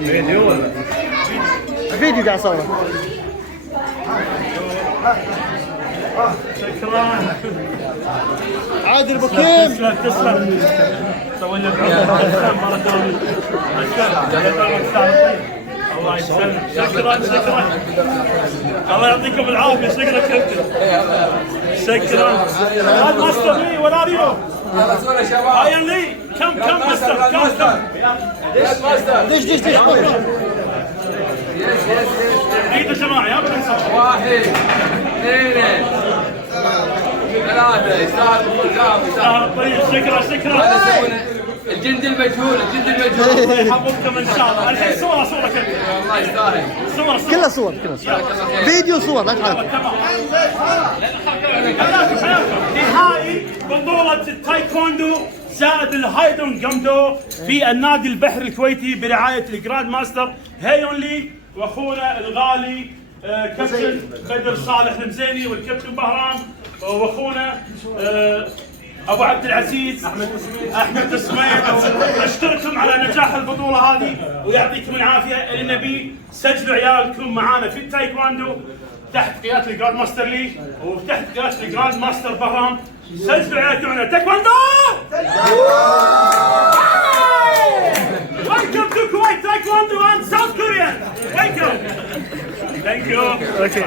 فيديو ولا؟ فيديو قاعد اصوره. شكرا. عادل بكيم. تسلم تسلم. سوي لك تسلم بارك الله. الله يسلمك. شكرا شكرا. الله يعطيكم العافيه. شكرا كابتن. شكرا. هذا ماستر لي وين ار يو؟ هاي لي كم ماستر كم. دش عيد جماعي يا بني. 1 2 3 يستاهل. طيب شكرا شكرا. هذا يسمونه الجند المجهول. يحفظكم ان شاء الله. الحين صوره كذا. والله يستاهل. صور كلها صور فيديو صور لا تحاول. نهائي بطولة التايكوندو زائد الهايدون جامدو في النادي البحري الكويتي برعاية الجراند ماستر هيون لي واخونا الغالي كابتن بدر صالح المزيني والكابتن بهرام واخونا ابو عبد العزيز احمد السميد. اشكركم على نجاح البطوله هذه ويعطيكم العافيه. اللي نبي سجلوا عيالكم معانا في التايكواندو تحت قياده الجراند ماستر لي وتحت قياده الجراند ماستر بهرام. سجلوا عيالكم معنا تايكواندو. Welcome to Kuwait Taekwondo and South Korea. Welcome. Thank you. اوكي.